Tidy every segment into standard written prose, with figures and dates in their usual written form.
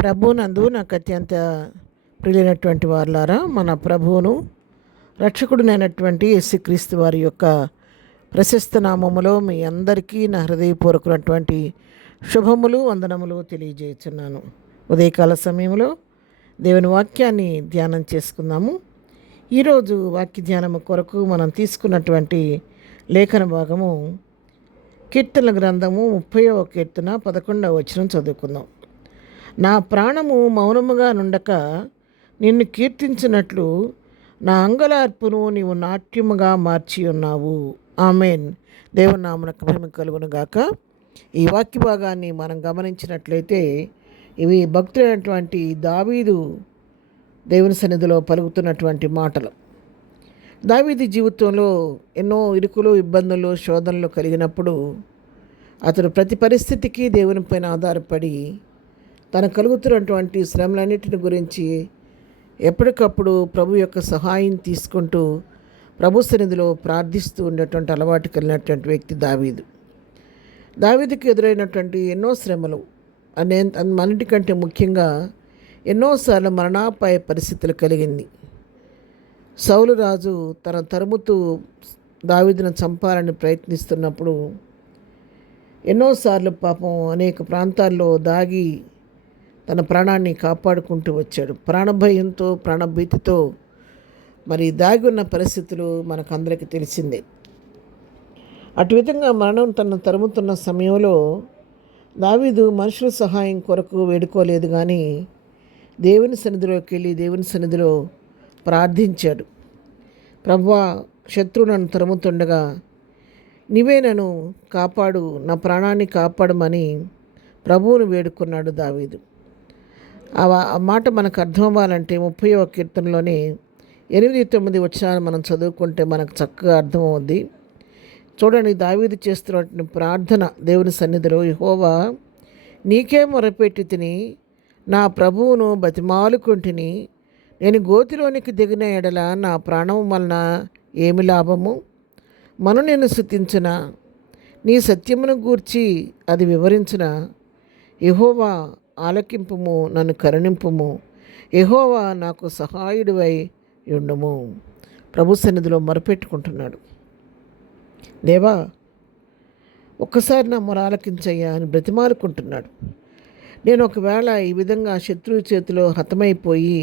ప్రభువునందు నాకు అత్యంత ప్రియులైనటువంటి వారులారా, మన ప్రభువును రక్షకుడునైనటువంటి యేసుక్రీస్తు వారి యొక్క ప్రశస్త నామములో మీ అందరికీ నా హృదయపూర్వకమైనటువంటి శుభములు వందనములు తెలియజేస్తున్నాను. ఉదయకాల సమయంలో దేవుని వాక్యాన్ని ధ్యానం చేసుకుందాము. ఈరోజు వాక్య ధ్యానము కొరకు మనం తీసుకున్నటువంటి లేఖన భాగము కీర్తనల గ్రంథము 30వ కీర్తన 11వ వచనం చదువుకుందాం. నా ప్రాణము మౌనముగా నుండక నిన్ను కీర్తించినట్లు నా అంగలార్పును నీవు నాట్యముగా మార్చి ఉన్నావు. ఆమెన్. దేవుని నామమునకు మహిమ కలుగును గాక. ఈ వాక్య భాగాన్ని మనం గమనించినట్లయితే ఇవి భక్తుడైనటువంటి దావీదు దేవుని సన్నిధిలో పలుకుతున్నటువంటి మాటలు. దావీదు జీవితంలో ఎన్నో ఇరుకులు, ఇబ్బందులు, శోధనలు కలిగినప్పుడు అతడు ప్రతి పరిస్థితికి దేవుని పైన ఆధారపడి తన కలుగుతున్నటువంటి శ్రమలన్నిటిని గురించి ఎప్పటికప్పుడు ప్రభు యొక్క సహాయం తీసుకుంటూ ప్రభు సన్నిధిలో ప్రార్థిస్తూ ఉండేటువంటి అలవాటు కలిగినటువంటి వ్యక్తి దావీదు. దావీదుకి ఎదురైనటువంటి ఎన్నో శ్రమలు అన్నిటికంటే ముఖ్యంగా ఎన్నోసార్లు మరణాపాయ పరిస్థితులు కలిగింది. సౌలు రాజు తన తరుముతూ దావీదును చంపాలని ప్రయత్నిస్తున్నప్పుడు ఎన్నోసార్లు పాపం అనేక ప్రాంతాల్లో దాగి తన ప్రాణాన్ని కాపాడుకుంటూ వచ్చాడు. ప్రాణభయంతో, ప్రాణభీతితో మరి దాగి ఉన్న పరిస్థితులు మనకందరికీ తెలిసిందే. అటు విధంగా మరణం తనను తరుముతున్న సమయంలో దావీదు మనుషుల సహాయం కొరకు వేడుకోలేదు, కానీ దేవుని సన్నిధిలోకి వెళ్ళి దేవుని సన్నిధిలో ప్రార్థించాడు. ప్రభువా, శత్రువు నన్ను తరుముతుండగా నీవే నన్ను కాపాడు, నా ప్రాణాన్ని కాపాడమని ప్రభువును వేడుకున్నాడు దావీదు. ఆ మాట మనకు అర్థం అవ్వాలంటే 30వ కీర్తనలోనే 8-9 వచనాలు మనం చదువుకుంటే మనకు చక్కగా అర్థమవుద్ది. చూడండి, దావీదు చేస్తున్నటువంటి ప్రార్థన దేవుని సన్నిధిలో, యెహోవా నీకే మొరపెట్టి తిని నా ప్రభువును బతిమాలుకుంటుని, నేను గోతిలోనికి దిగిన ఎడల నా ప్రాణం వలన ఏమి లాభము? మను నేను స్తుతించిన, నీ సత్యమును గూర్చి అది వివరించిన. యెహోవా ఆలకింపుము, నన్ను కరుణింపుము. యెహోవా నాకు సహాయుడివై ఉండుము. ప్రభు సన్నిధిలో మొరపెట్టుకుంటున్నాడు. దేవా, ఒక్కసారి నా మొర ఆలకించయ్యా అని బ్రతిమాలుకుంటున్నాడు. నేను ఒకవేళ ఈ విధంగా శత్రువు చేతిలో హతమైపోయి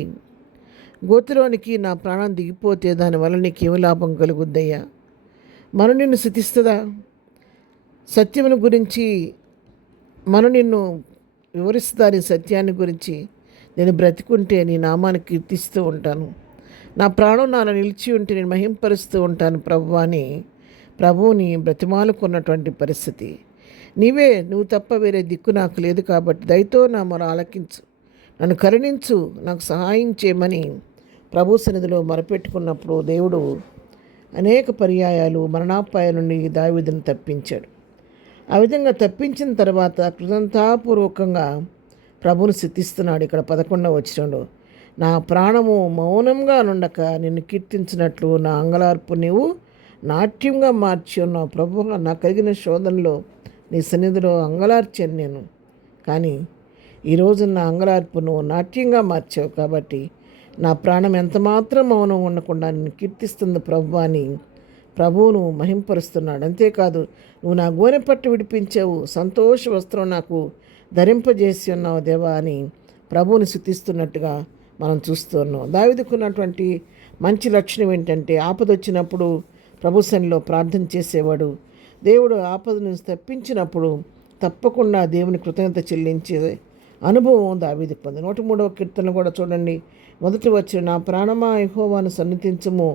గోతిలోనికి నా ప్రాణం దిగిపోతే దానివల్ల నీకేమి లాభం కలుగుద్దయ్యా? మనం నిన్ను స్తుతిస్తుందా? సత్యమును గురించి మనం నిన్ను వివరిస్తుందా? నీ సత్యాన్ని గురించి నేను బ్రతికుంటే నీ నామాన్ని కీర్తిస్తూ ఉంటాను, నా ప్రాణం నాలో నిలిచి ఉంటే నేను మహింపరుస్తూ ఉంటాను ప్రభువా అని ప్రభువుని బ్రతిమాలుకున్నటువంటి పరిస్థితి. నువ్వు తప్ప వేరే దిక్కు నాకు లేదు, కాబట్టి దయతో నా మొర ఆలకించు, నన్ను కరుణించు, నాకు సహాయం చేయమని ప్రభు సన్నిధిలో మొరపెట్టుకున్నప్పుడు దేవుడు అనేక పర్యాయాలు మరణాపాయ నుండి దావీదును తప్పించాడు. ఆ విధంగా తప్పించిన తర్వాత కృతజ్ఞతాపూర్వకంగా ప్రభువును స్తుతిస్తున్నాడు. ఇక్కడ 11వ వచనంలో, నా ప్రాణము మౌనంగా నుండక నిన్ను కీర్తించినట్లు నా అంగలార్పు నీవు నాట్యంగా మార్చి ఉన్నావు. ప్రభువా, నా కలిగిన శోధనలో నీ సన్నిధిలో అంగలార్చాను నేను, కానీ ఈరోజు నా అంగలార్పును నాట్యంగా మార్చావు, కాబట్టి నా ప్రాణం ఎంతమాత్రం మౌనం ఉండకుండా నిన్ను కీర్తిస్తుంది ప్రభువా అని ప్రభువును మహింపరుస్తున్నాడు. అంతేకాదు, నువ్వు నా గోనె పట్టు విడిపించావు, సంతోష వస్త్రం నాకు ధరింపజేసి ఉన్నావు దేవా అని ప్రభువుని స్తుతిస్తున్నట్టుగా మనం చూస్తున్నాం. దావీదుకున్నటువంటి మంచి లక్షణం ఏంటంటే, ఆపద వచ్చినప్పుడు ప్రభు సన్నిధిలో ప్రార్థన చేసేవాడు. దేవుడు ఆపదను తప్పించినప్పుడు తప్పకుండా దేవుని కృతజ్ఞత చెల్లించే అనుభవం దావీదుకు పొంది. 103వ కీర్తన కూడా చూడండి, మొదటి వచ్చిన, నా ప్రాణమా యెహోవాను సన్నిధించుము,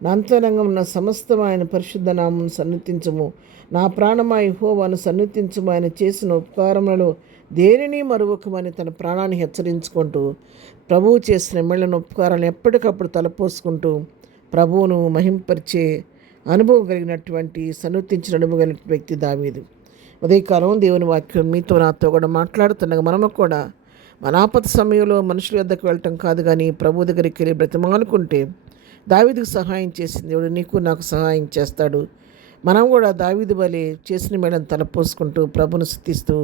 నా అంతరంగం నా సమస్తం ఆయన పరిశుద్ధ నామం సన్నిధించుము. నా ప్రాణమా యెహోవాను సన్నిధించుము, ఆయన చేసిన ఉపకారములలో దేనిని మరువకమని తన ప్రాణాన్ని హెచ్చరించుకుంటూ ప్రభువు చేసిన మేళ్ళను ఉపకారాలను ఎప్పటికప్పుడు తలపోసుకుంటూ ప్రభువును మహింపరిచే అనుభవం కలిగినటువంటి సన్నిధించిన అనుభవం కలిగిన వ్యక్తి దావీదు. ఉదయకాలం దేవుని వాక్యం మీతో నాతో కూడా మాట్లాడుతుండగా మనము కూడా మన ఆపద సమయంలో మనుషుల వద్దకు వెళ్ళటం కాదు, కానీ ప్రభు దగ్గరికి వెళ్ళి బ్రతిమాలుకుంటే దావీదుకు సహాయం చేసింది దేవుడు నీకు నాకు సహాయం చేస్తాడు. మనం కూడా దావీదు వలె చేసిన మేడను తలపోసుకుంటూ ప్రభును స్తుతిస్తూ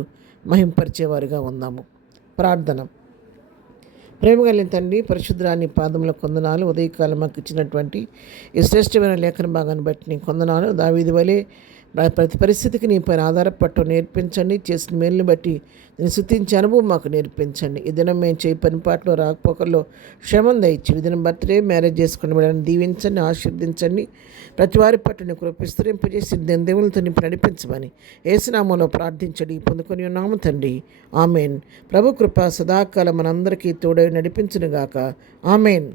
మహింపరిచేవారిగా ఉందాము. ప్రార్థన. ప్రేమ కలిగిన తండ్రి, పరిశుద్ధాన్ని పాదముల కొందనాలు. ఉదయకాలం మాకు ఇచ్చినటువంటి ఈ శ్రేష్టమైన లేఖన భాగాన్ని బట్టి నీ కొందనాలు. దావీదు వలె ప్రతి పరిస్థితికి నీ పైన ఆధారపడటం నేర్పించండి. చేసిన మేలుని బట్టి నేను స్తుతించే అనుభవం మాకు నేర్పించండి. ఈ దినం మేము చేయి పనిపాట్లో రాకపోకల్లో క్షమం దయచి ఈ దినం బర్త్డే మ్యారేజ్ చేసుకుని వెళ్ళని దీవించండి, ఆశీర్వదించండి. ప్రతి వారి పట్ల నీ కృప విస్తరింపజేసి దేవులతో నింపి నడిపించమని యేసునామంలో ప్రార్థించండి పొందుకొని ఉన్నాము తండ్రి. ఆమెన్. ప్రభు కృప సదాకాలం మనందరికీ తోడై నడిపించునుగాక. ఆమెన్.